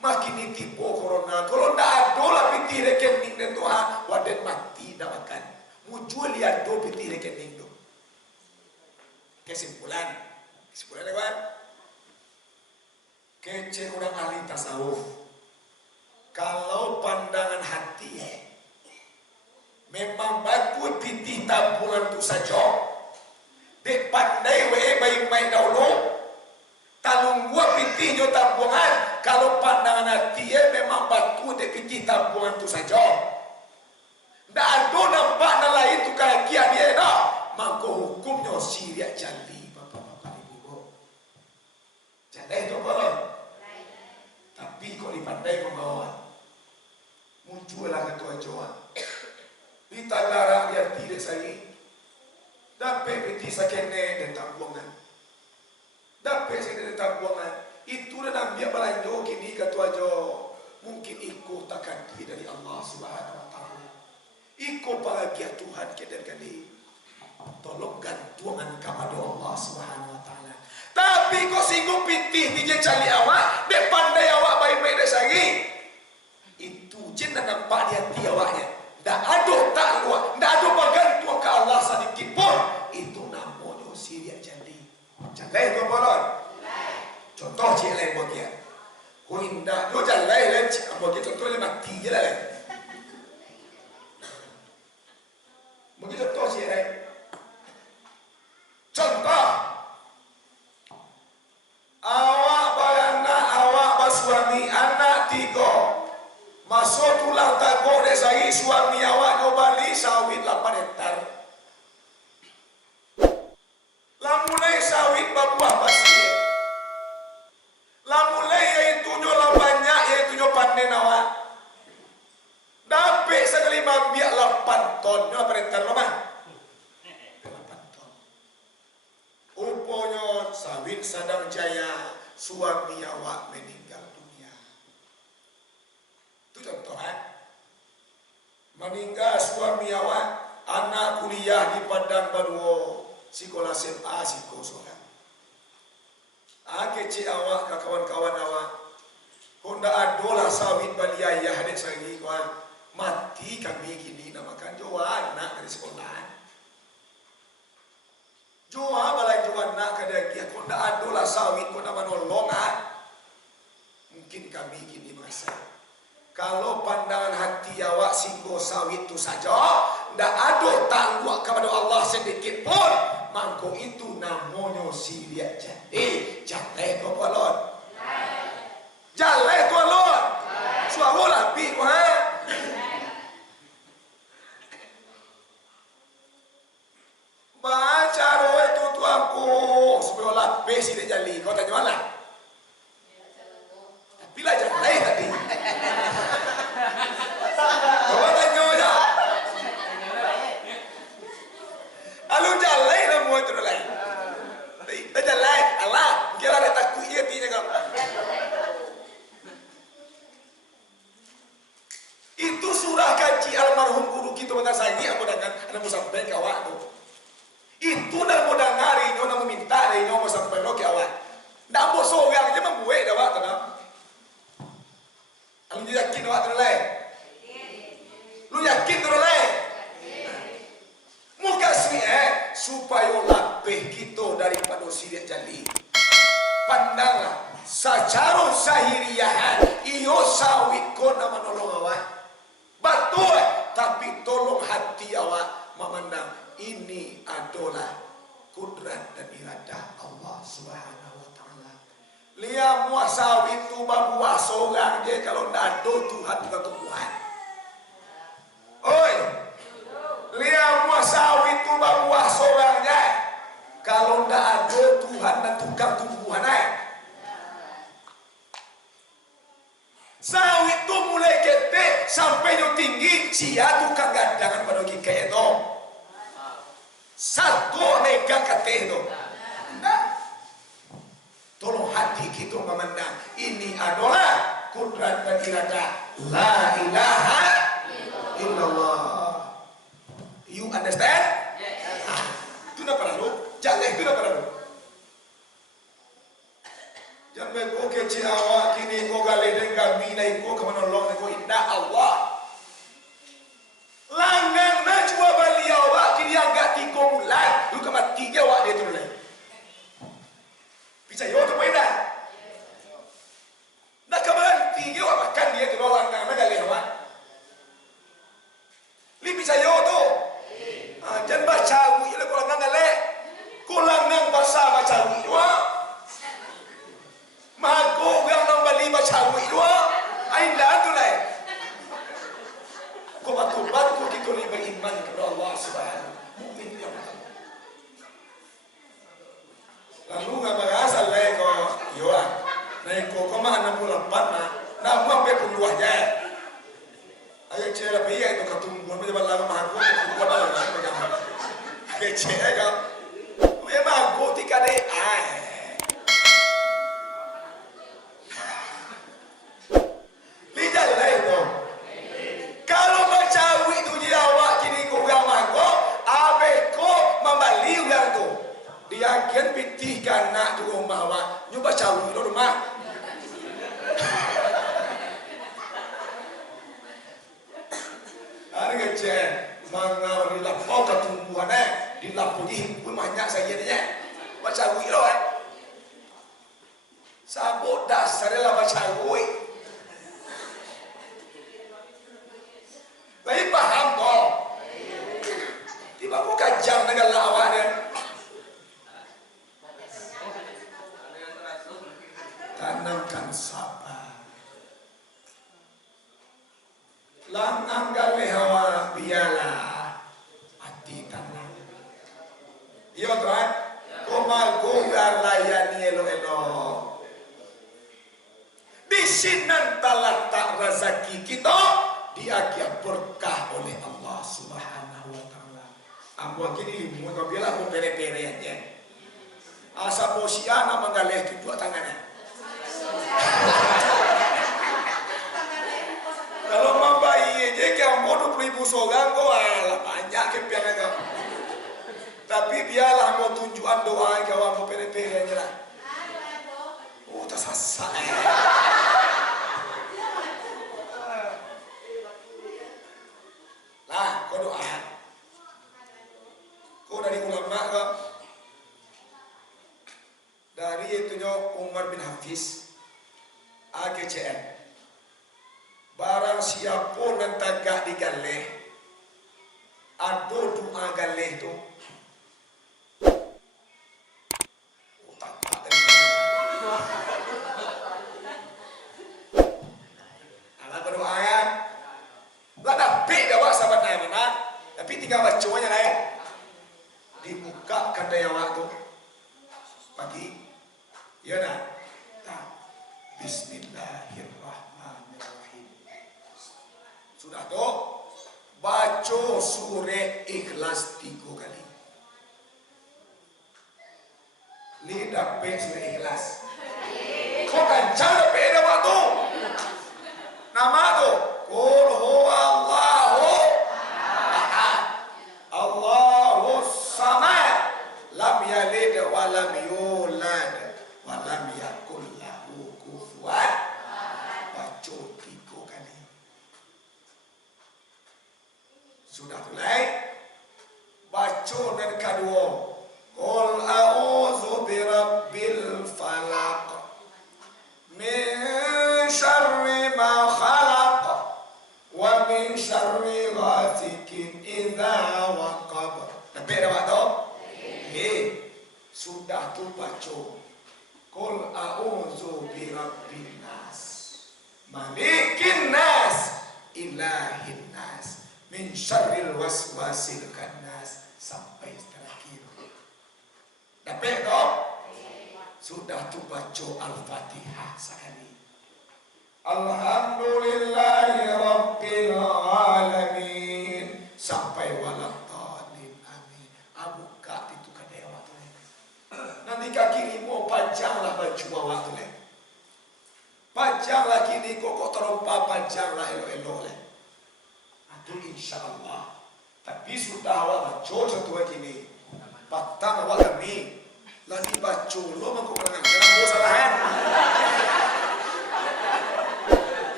makin ditipu corona. Kalau tak ada lah piti rekening dan tua wadah mati dah makan. Muncul lihat do piti rekening tu. Kesimpulan kawan. Kece orang ahli tasawuf. Kalau pandangan hati memang bagus piti tabungan tu saja. Dek pandai baik-baik dahulu. Talung gua piti jo tabungan. Kalau pandangan hati memang bagus dek piti tabungan tu saja. Tak ada nampak lain tu kagian dia dah. Maka hukumnya Syria jali bapak-bapak ibu. Jali itu boleh. Tapi kau dipandai membawa. Muncullah ketua Jawa. Ditalarang dia tidak sagi. Dapat peti sakene dan tabungan. Dapat sakene dan tabungan. Itu dah ambil belanja kini ketua Jawa. Mungkin ikut takdir dari Allah Subhanahu Wa Taala. Ikut bahagia Tuhan kita kali. Tolong gantungan kepada Allah Subhanahu Wa Taala. Tapi kau singgung pitih di cali awak, dek pandai awak baik-baik dah sagi. Itu je nak nampak di hati awaknya. Tak ada tak luar, tak ada bergantung ke Allah sedikit pun. Itu namanya Syria jadi. Jalai kau bolon. Contoh cik lain buat dia. Kau indah, kau jalai lain cik buat dia. Contoh dia mati je lah. Begitu contoh cik lain. Contoh. Awak beranak, awak bersuami, anak 3. Masuk tulang takut dek saya suami awak no bali sawit 8 hektar. Lah mulai sawit berbuah pasir. Lah mulai iaitu nyolah banyak iaitu nyo panen awak. Dapat sekali mambiak 8 ton. Nyo 8 hektar lho mah. 8 ton. Umpanya sawit sadang jaya suami awak meninggal. Itu contoh meninggal suami awak, anak kuliah di Padang Baduo, sekolah SMA, sekolah. Kecik awak ke kawan-kawan awak, honda adolah sawit bali ayah adik sagi kawan, mati kami gini namakan Joa anak dari sekolah. Joa balai Joa anak kadang dia honda adolah sawit honda manolongan. Mungkin kami gini merasa. Kalau pandangan hati awak singgo sawit itu saja, tidak ada tangguh kepada Allah sedikit pun, maka itu namanya Syria jadi. Jalai kau balon. Jalai kau balon. Suara lapi kau baca roh itu tuanku supaya lapi sih dia jali. Kau tanya mana? Tapi lah jalai tadi. Kau tanya aja. Alu jalai lah muat tu lain. Dah jalai, Allah. Kira ada takut ia tiada kau. Itu surah kaji almarhum guru kita benar saya apa dengan ada mau sampai ke awak tu. Itu nak mau dengari, nak mau minta dari nak mau sampai ke awak. Nak mau seorang je membuat awak tu nak. Lu yakin awak terlai? Lu yakin terlai? Muka sini supaya lapih kita daripada Syria jali. Pandanglah secara zahiriah iyo sawit ko na menolong awak. Betul, tapi tolong hati awak memandang ini adalah kudrat dan iradah Allah Subhanahu Wa Taala. Lihat muah sawit tu berbuah seorang je kalau tidak ada Tuhan juga tumbuhan. Oi, lihat muah sawit tu berbuah seorang je kalau tidak ada Tuhan dan tukang tumbuhan. Sawit tu mulai ketek sampai yang tinggi sia tukang gandangan pada kita itu. Satu mega kate itu. Nah, tolong hati kita memandang ini adalah kudrat dan iradah la ilaha illallah. You understand? Itu nak perlu. Jangan itu nak perlu. Jangan kau kecil awak kini kau galeden kami naik kau kemenolong kau indah Allah. Langang na cua bali awak kini agak 3 bulan. Lu kemati dia awak dia tu leh. Bisa yo tu benda. Nak kemati dia awak makan dia tu langang na galeh awak. Li bisa yo tu. Jangan baca wi le kau langang galeh. Kau langang bahasa baca wi awak. Mago yang nak bali baca wi awak. Ainda tu leh. Kau betul-betul kita ni beriman kepada Allah Subhanahu. Mukmin yang betul. Lalu nggak berasal leh kau, yoan. Naik kau mana 68 nak mau pergi keluar je. Ayat cera biaya itu ketumbuhan macam mana mahu keluar dalam macam. Ayat cera kau, memang kau tiga deh. Lihat lah itu. Kalau baca itu dia awak kini kau yang mangko, abe kau membeli yang tu. Dia kian pitihkan nak tu rumah awak, nyu baca itu rumah. Ada kecil, mangga di lapau ketumbuhan di lapau di banyak saya ni baca itu sabot dasar lah baca itu. Baik paham kau. Tiba kau kajang dengan lawan dia. Tanamkan sabar. Langang galih hawa biarlah hati tanam. Iya tuan. Kau mahu layani elo-elo. Di sini terletak rezeki kita. Dia akan berkah oleh Allah Subhanahu wa taala. Ambo kini limu kau biarlah aku pere-pere aja. Asa posiana menggalih kedua tangannya. Kalau membayi aja kamu 20,000 seorang kau alah banyak kepian kau. Tapi biarlah mau tunjukan doa kau ambo pere-pere aja lah. Oh tersasa. Nah, kau doa. Kau dari ulama kau. Dari itunya Umar bin Hafiz AGCN. Barang siapa yang tagak di galeh, ada doa galeh tu. Oh, tagak dari mana? Alah berdoa ya. Lah dapat awak sahabat mana? Tapi tinggal bacanya lah ya. Dibuka kadai awak tu. Pagi. Ya nak. Bismillahirrahmanirrahim. Sudah tu baca surah Ikhlas 3 kali. Lidah pe surah Ikhlas. Kau kencang dapat awak tu. Nama tu Qul huwallahu ahad. Allahu samad. Lam yalid wa lam yulad wa lam yakul lahu kufuwan ahad. Baca 3 kali. Sudah mulai. Baca dan kedua. Qul a'udzu birabbil falaq min syarri ma khalaq wa min syarri ghasikin idza waqab. Dapat dah waktu? Sudah tu baca. Qul a'udzu birabbin nas malikin nas ilahin nas min syarril waswasil khannas sampai terakhir. Dapat tak? Sudah tu baca Al-Fatihah sekali. Alhamdulillahi Rabbil Alamin sampai waladhdallin amin. Abu kaki ni mau pajanglah baju awak tu leh. Pajanglah kini kok terompa pajanglah elok-elok leh. Itu insya-Allah. Tapi sudah awak baca satu kini. Patang awak kami. Lagi baca lo mangko kerangan jangan bawa salahan.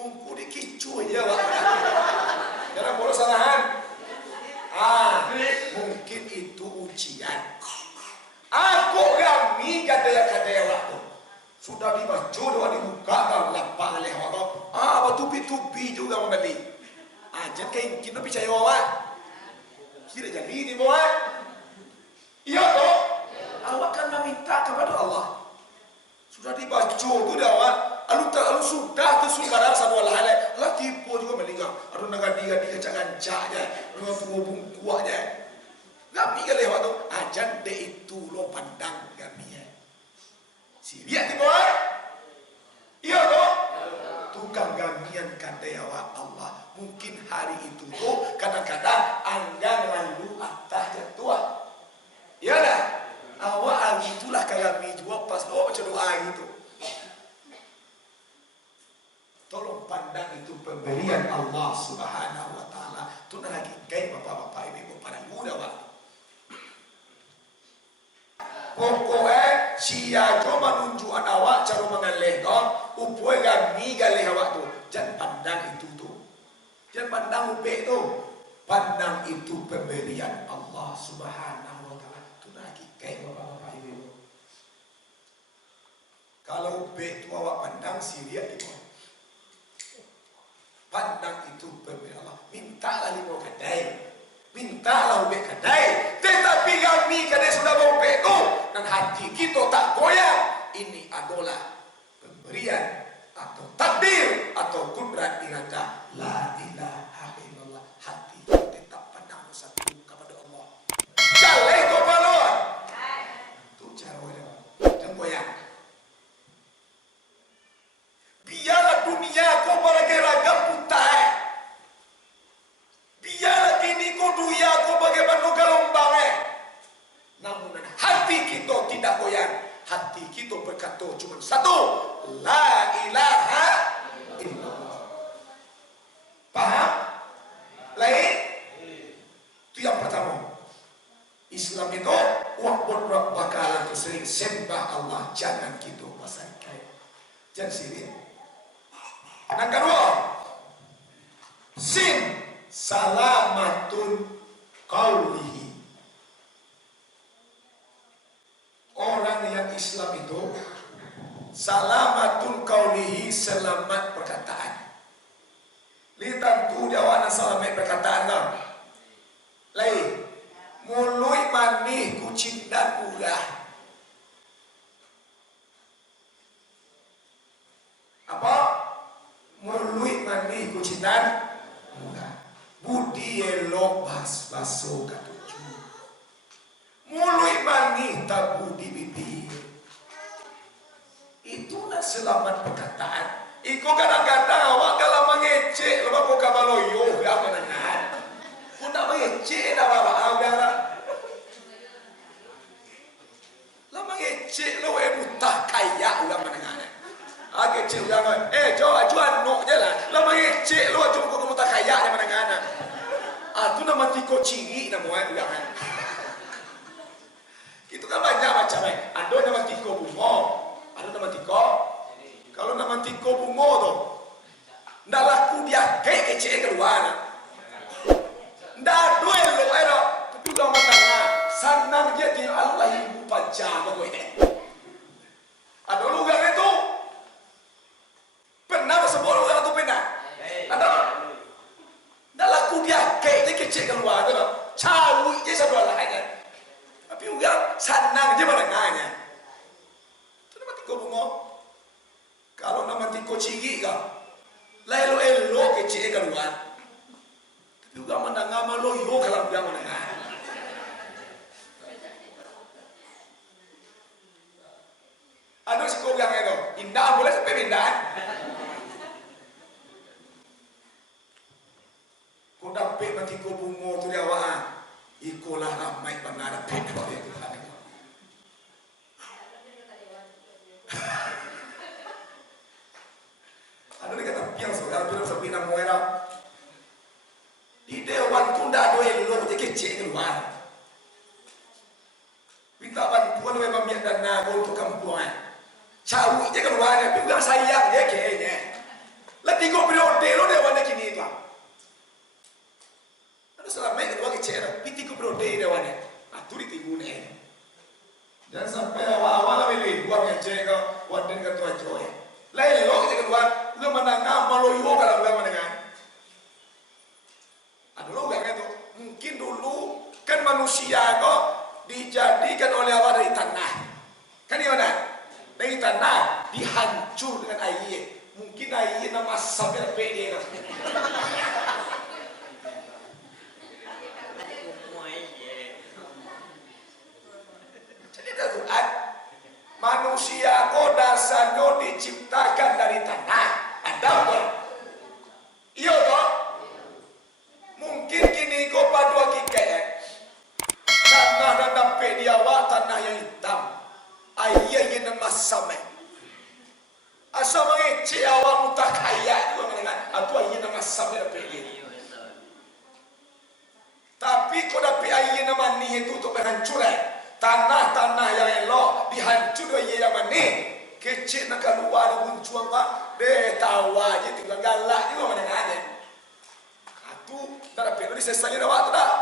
Ungku dikicu aja awak. Jangan bawa salahan. Mungkin itu ujian. Aku kami kata waktu sudah dibaca doa dibuka kan lapang oleh Allah. Tupi juga membeli. Jangan kayak kita percaya awak. Tidak jadi ini boy. Iya toh. Awak kan meminta kepada Allah. Sudah dibaca tu dah awak. Alu sudah tu sumbarang satu hal. Allah tipu juga melingkar. Aduh nagadi kacang-kacang je. Aduh bungkuak je. Kami kali waktu ajan de itu lo pandang kami ya. Si lihat ni boy. Iya toh. Tukang gamian kata awak Allah. Mungkin hari itu tuh kadang-kadang anggang lalu atas jatuh. Ya dah. Awak hari itulah kami juga pas doa baca doa gitu. Tolong pandang itu pemberian Allah Subhanahu wa taala. Tu nak lagi kai bapak-bapak ibu para muda awak. Pokoknya sia cuma menunjukkan awak cara mengalih kau upoi kami galih awak tu. Jangan pandang itu tu. Jangan pandang upik tu. Pandang itu pemberian Allah Subhanahu wa taala. Tu lagi kayak bapak-bapak ibu. Kalau upik tu awak pandang siria itu. Pandang itu pemberian Allah. Mintalah lima kedai. Mintalah upik kedai. Tetapi kami kadang sudah mau upik tu dan hati kita tak goyang. Ini adalah pemberian atau takdir atau kudrat irada. La ilaha illallah. Hati tetap pandang satu kepada Allah. Jalai kau balon. Itu cara dia. Jangan goyang. Biarlah dunia kau bagai ragam putih. Biarlah kini kau dunia kau bagai banu gelombang. Namun hati kita tidak goyang. Hati kita berkata cuma satu. La ilaha illallah. Faham? Lain? Itu yang pertama. Islam itu wa'bud rabbaka, itu sering sembah Allah. Jangan kita pasangkan. Jangan sini. Yang kedua, sin salamatun qawlihi. Orang yang Islam itu salamatun qawlihi, selamat perkataan. Lihat tu jawab selamat perkataan kan. Lain mulut manis kucing dan murah. Apa? Mulut manis kucing dan murah. Budi elok bas-baso katuju. Mulut manis tak budi bibir. Itu nak selamat perkataan. Iko kadang-kadang awak kalau mengecek, lepas kau kabaloyo, ya menangan. Kau nak mengecek dah bawa awak. Lah mengecek lo mutah kaya ulah menangan. Kecek ulah. Jual nok je lah. Lah mengecek lo cuma kau mutah kaya je menangan. Tu nama tiko ciri nama ulah. Itu kan banyak macam ada nama tiko bunga, ada nama tiko. Kalau nama tiko bunga tu, ndak laku dia kayak kecil keluar. Ndak ada elok elok, tapi kalau mana senang dia di Allah ibu pajak aku ini. Ada lugar itu pernah sebut lugar itu pernah. Ada. Ndak laku dia kayak kecil keluar tu, cawi je sebelah lain. Tapi juga senang je menengahnya. Itu nama tiko bunga. Kalau nama tiko ciri kah, lah elok kecil keluar. Tapi juga mendengar maloyo kalau dia mendengar. Ada si kau yang itu, indah boleh sampai pindah. Kau dapat mati kau bunga tu dia awak. ikolah ramai panara pekor itu. Ada kata piang saudara tu sampai nak muera. Di dewan tunda doa lo je kecil keluar. Minta bantuan memang biar dan nago untuk kampuan. Cawi je keluar tapi bukan sayang dia kayaknya. Lah 3 periode lo dewan kini tu. Ada selama ini dua kecil, piti ku periode dewan ni. Atu di tigu ni. Jangan sampai awal-awal beli dua kecil kau waden ketua joy. Lain lo kita keluar, lo menangah malu yo kalau lo menangah. Ada lo gak itu? Mungkin dulu kan manusia kok dijadikan oleh Allah dari tanah. Kan iya mana? Dari tanah dihancur dengan air. Mungkin air nama sampai pede kan. Jadi ada Quran. Manusia kok dasarnya diciptakan dari tanah. Ada apa? Iya toh? Mungkin kini kau padua kikek. Tanah dan dapat di awak tanah yang hitam. Ayah yang nama samai. Asal mengecek awak mutak kaya juga mendengar. Atau ayah nama samai dapat dia. Tapi kau dapat ayah nama ni itu untuk menghancurkan. Tanah-tanah yang elok dihancur oleh yang mana kecil nak keluar buncuang pak deh tahu aja tinggal galak juga mana ada itu dah dapat lo disesali dah waktu dah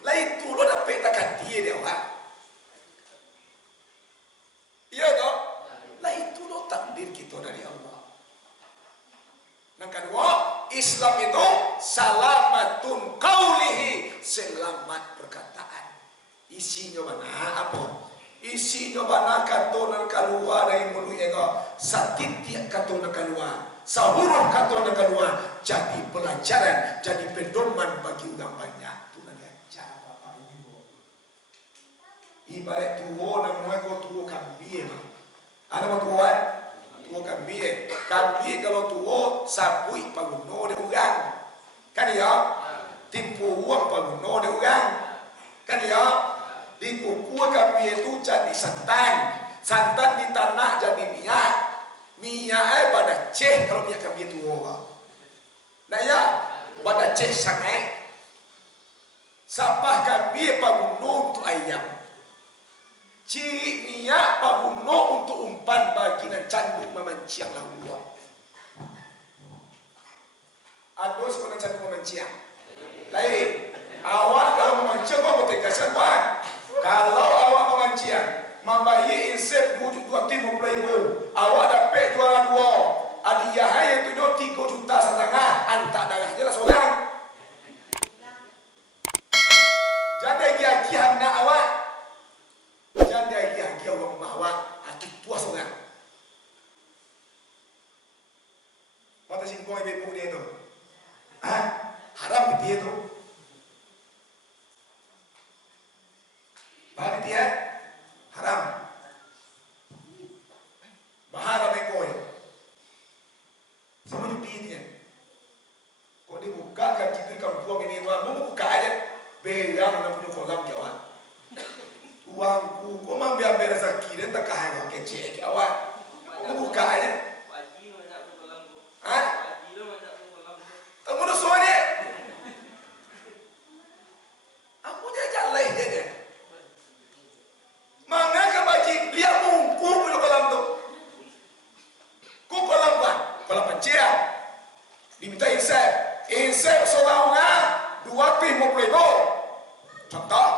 lah itu lo dapat takkan dia dia pak iya toh lah itu lo takdir kita dari Allah. Yang kedua, Islam itu salamatun qaulihi, selamat perkataan. Isinya mana apa? Isinya mana kata keluar dari mulut ego, satitik kata keluar, sahuruf kata keluar, jadi pelajaran, jadi pedoman bagi orang banyak. Itu namanya cara Bapak Ibu. Ibarat tuo namanya kau tuo kambing. Ada apa tuo? Tuo kambing, kambing kalau tuo sabui paguno de ugang, kan ya? Timpu uang paguno de ugang, kan ya? Di kuku kambing itu jadi santan, santan di tanah jadi minyak, minyak pada ceh kalau minyak kambing tuo, nah ya pada ceh sangai, sapah kambing paguno untuk ayam. Ciri minyak paguno untuk umpan bagi dan canduk memanciang laluan. Aduh sekolah canduk memanciang. Lain. Awak kalau memanciang kau bertegasan kan? Kalau awak memanciang, membayi insep wujud 2 tim playboy. Awak dapat jualan 2. Hadiah yang tu 3 juta setengah. Antak darah jelas orang. Jadi kiai nak awak. Jangan dia orang bawa hati puas orang. Mata singkong ibu dia tu, haram dia tu. Bahan dia haram. Bahara mekoi. Sama judi dia. Kau dibuka kan kita kampung ini mau buka aja. Belang nak punya kolam jawab. Uangku, kau mang biar rezeki dan tak kaya kau kecil awak. Kau buka aja. Hah? Tamu tu soal dia. Aku dia jalan dia. Mangga ke bagi dia mungku punya kolam tu. Kau kolam apa? Kolam pancian. Diminta insep seorang 2 tim mau play ball. Contoh.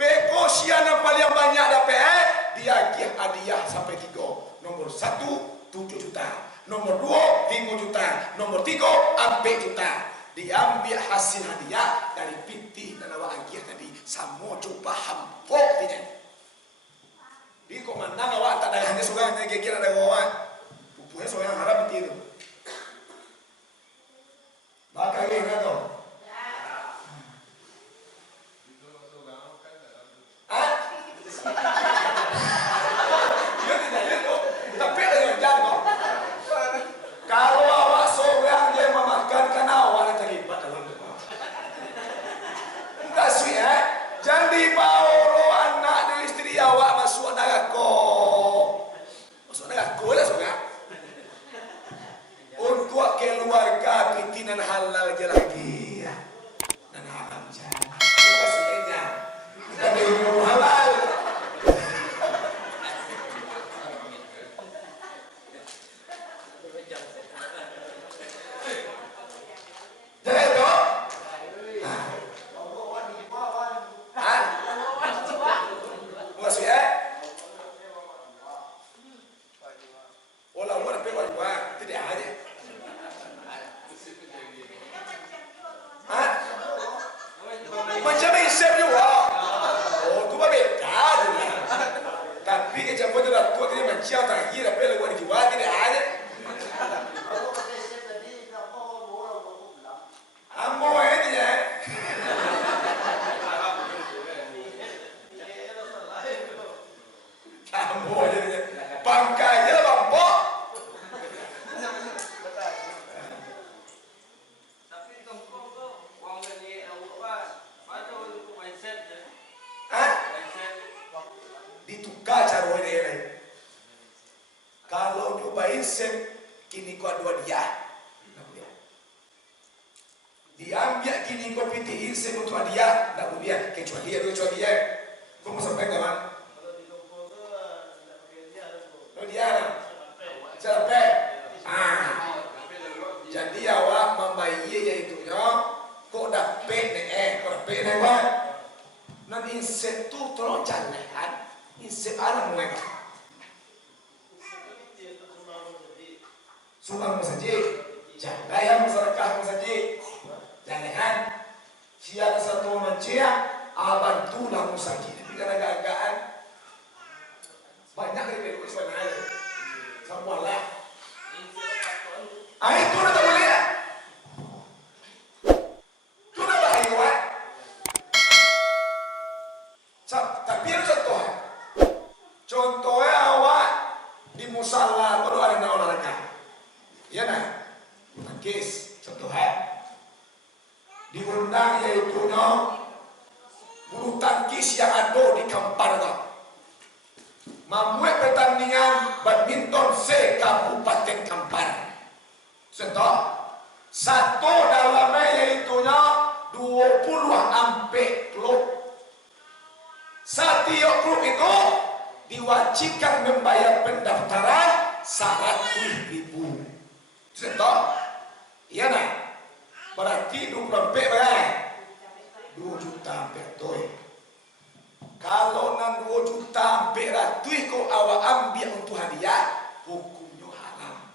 Beko siana paling banyak dapat dia hadiah sampai 3. Nomor 1 7 juta, nomor 2 5 juta, nomor 3 4 juta. Diambil hasil hadiah dari piti dan awak hadiah tadi. Semua coba hampuk dia. Di komandang awak tak ada hanya seorang yang kira ada awak. Pupunya seorang harap piti itu. Maka ini kata. Kalau awak seorang dia memakan awak yang terlibat dalam doa. nan halal je lagi ya. Nan haram je. Maksudnya ada yang halal. Jadi tu maksudnya walaupun apa juga tidak ada. Macam isep juga. Oh, tu berbeda juga. Tapi kecam pun tu dah tua dia macam tak kira apa lagu juga tidak ada. Ambo ini je. Ambo je. Bangkai je lah bambo. Ditukar cara ini. Kalau nyobain set kini kau dua dia. Diambil kini kau pitiin set untuk dia, tak boleh kecuali dia. Kau mau sampai kawan? Kalau dia sampai. Jadi awak membayar iaitu kau dapat kau dapat lewat. Nanti set tu tolong jalan. Insep alam mereka. Sumbang masjid, jangan masyarakat masjid, jangan siapa satu manusia abantulah masjid. Tapi kadang-kadang banyak yang berlaku sebenarnya. Semua lah. Itu dah tak boleh. Itu dah bahaya. Tapi yang contoh. Contohnya awak di musala baru ada nak olahraga, ya nak? Tangkis, contohnya diundang yaitu bulu tangkis yang ada di Kampar tu, membuat pertandingan badminton se Kabupaten Kampar. Contoh, satu dalamnya yaitu 20 ampe klub. Setiap klub itu diwajibkan membayar pendaftaran 100.000. Contoh, iya nak? Berarti 20 berapa? 2 juta hampir tu. Kalau nan 2 juta hampir tu kau awak ambil untuk hadiah, hukumnya haram.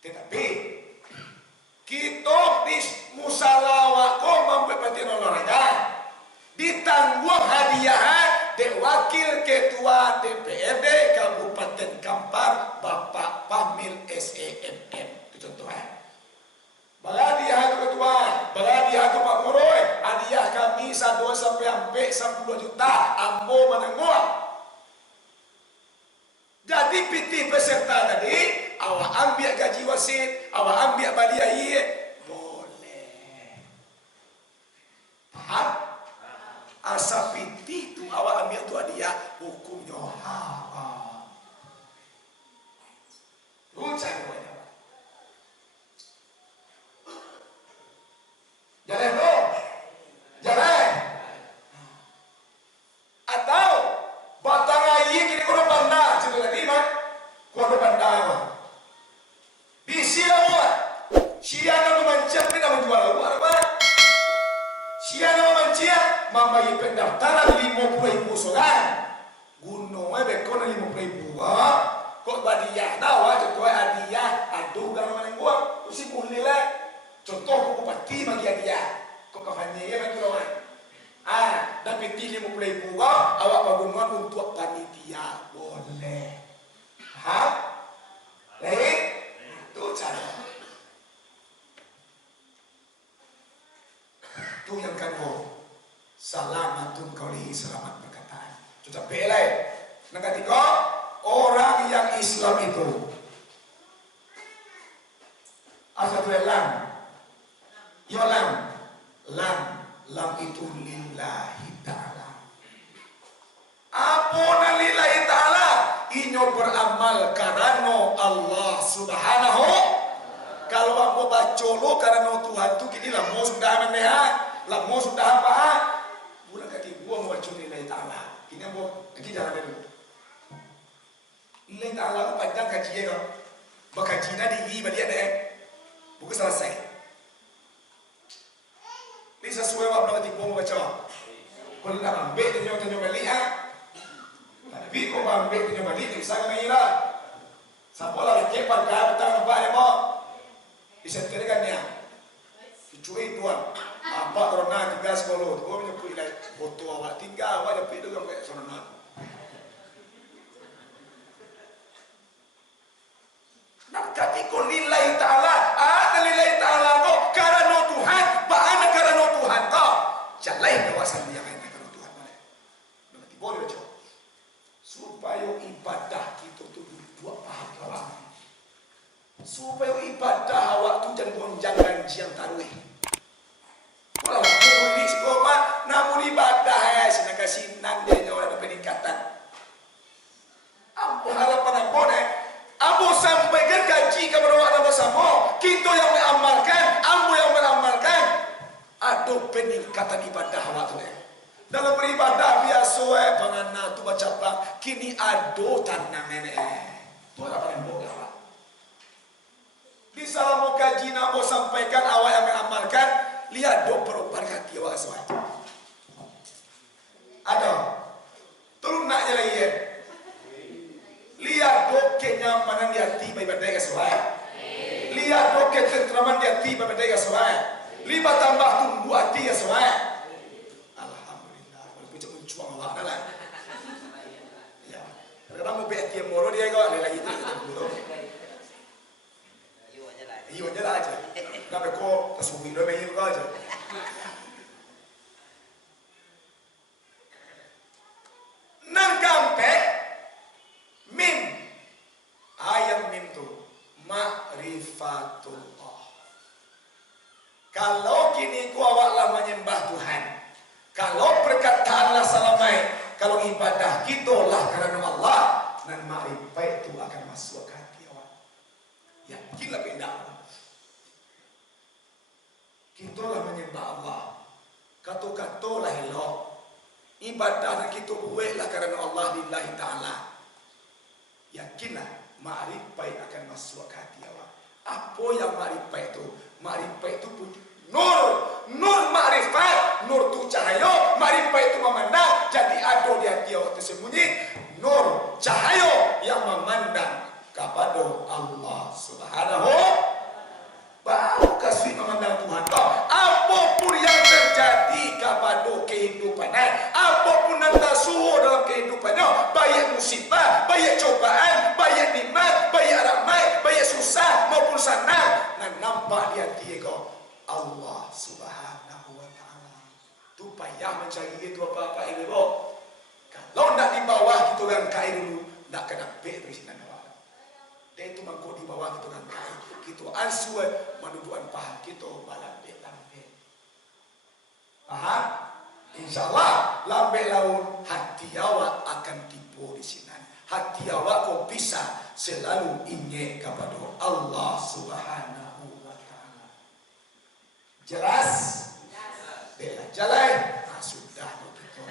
Tetapi kita di musala kau membuat pertandingan olahraga, ditanggung hadiah dari Wakil Ketua DPRD Kabupaten Kampar Bapak Pamil SEMM. Itu contohnya. Hadiah itu ketua, hadiah itu Pak Moroy, hadiah kami 1 sampai 10 juta, ambo menengok. Jadi PT peserta tadi, awak ambil gaji wasit, awak ambil baliai, boleh. Paham? Asal PT tu awak ambil tu hadiah, hukumnya haram. Rusak boleh. Jalan tu, jalan. Atau batang air kini kau ada bandar, cerita tadi mak, kau ada bandar mak. Di siapa? Siapa mancing ni dah menjual awak apa? Siapa mancing? Membayar pendaftaran 50.000 solan. Gunungnya bekon 50.000. Kok badiah nawa contoh hadiah aduh kalau mana gua tu si boleh lah. Contoh kau bupati bagi hadiah. Kok kafannya ya betul lawan. Dapat 50.000 awak bangunan untuk panitia boleh. Faham? Lain? Itu cara. Itu yang kedua. Salamatun qawlihi, selamat perkataan. Sudah belai. Yang ketiga, orang yang Islam itu asal lam. Ya lam itu lillahi ta'ala. Apa lillahi ta'ala? Inyo beramal karena Allah subhanahu colo karena Tuhan tu kini lamo sudah meneha, lamo sudah apa? Bulan kaki gua mau curi nilai ta'ala. Kini mau lagi jalan dulu. Nilai ta'ala panjang kaji ya, bakaji di badia deh, bukan selesai. Ini sesuai apa berarti gua mau baca. Kalau nak ambil tunjuk balik tapi kau ambil tunjuk balik ni bisa kena ira. Siapa lah kepan kau betang apa ya mau? Disenterkan dia. Dicuci tuan. Apa corona tinggal sekolah. Kau punya pilih foto awak tinggal awak jadi tu kamu corona. Nak kati kau nilai ta'ala. Nilai ta'ala kau karena Tuhan. Bahana karena Tuhan kau. Jalai kawasan dia main karena Tuhan mana. Nanti boleh baca. Supaya ibadah kita tu buat pahala. Supaya ibadah awak tu jangan gonjang jiang taruih. Kalau aku ini sekolah, namun ibadah senang kasinan dia orang ada peningkatan. Ambo harapan ambo ambo sampaikan gaji kepada orang bersama. Kita yang mengamalkan, ambo yang beramalkan. Ada peningkatan ibadah awak tu dalam beribadah biasa panganna tu baca apa kini ado tanang tu harapan ambo awak. Di salam mau kaji nak mau sampaikan awak yang mengamalkan lihat do perubahan hati awak semua. Ada tolong nak jalan ia. Lihat do kenyamanan di hati beribadah sesuai. Lihat do ketentraman di hati beribadah sesuai. Libat tambah tunggu hati sesuai. Alhamdulillah. Walaupun cuma mencuang awak dah lah. Ya. Kadang mau beti yang moro dia kau lagi tu. Iyo aja lah aja. Kenapa kau tersuwi dua main kau aja. Nang kampe mim ayam mim tu ma'rifatullah. Kalau kini kau awaklah menyembah Tuhan, kalau perkataanlah salamai, kalau ibadah kita lah karena Allah, dan ma'rifat itu akan masuk ke hati awak. Yakinlah benda. Kita lah menyembah Allah. Kata-kata lah elok. Ibadah kita buatlah kerana Allah lillahi ta'ala. Yakinlah ma'rifat akan masuk ke hati awak. Apa yang ma'rifat itu? Ma'rifat itu pun nur. Nur ma'rifat. Nur itu cahaya. Ma'rifat itu memandang. Jadi ada di hati awak tersembunyi. Nur cahaya yang memandang kepada Allah Subhanahu. Baru kasih memandang Tuhan kau. Apapun yang terjadi kepada kehidupannya, apapun yang tersuruh dalam kehidupannya, baik musibah, baik cobaan, baik nikmat, baik ramai, baik susah maupun senang, dan nampak di hati kau Allah Subhanahu wa taala. Tu payah mencari itu apa-apa ini kau. Kalau nak di bawah kita orang kai dulu, nak kena pek dari sini awak. Dia itu mangkuk di bawah kita orang kai. Kita ansur menuduhan paham kita lambe-lambe. Paham? InsyaAllah lambe laun hati awak akan tipu di sini. Hati awak kau bisa selalu ingat kepada Allah Subhanahu wa taala. Jelas? Bela jalan. Sudah begitu.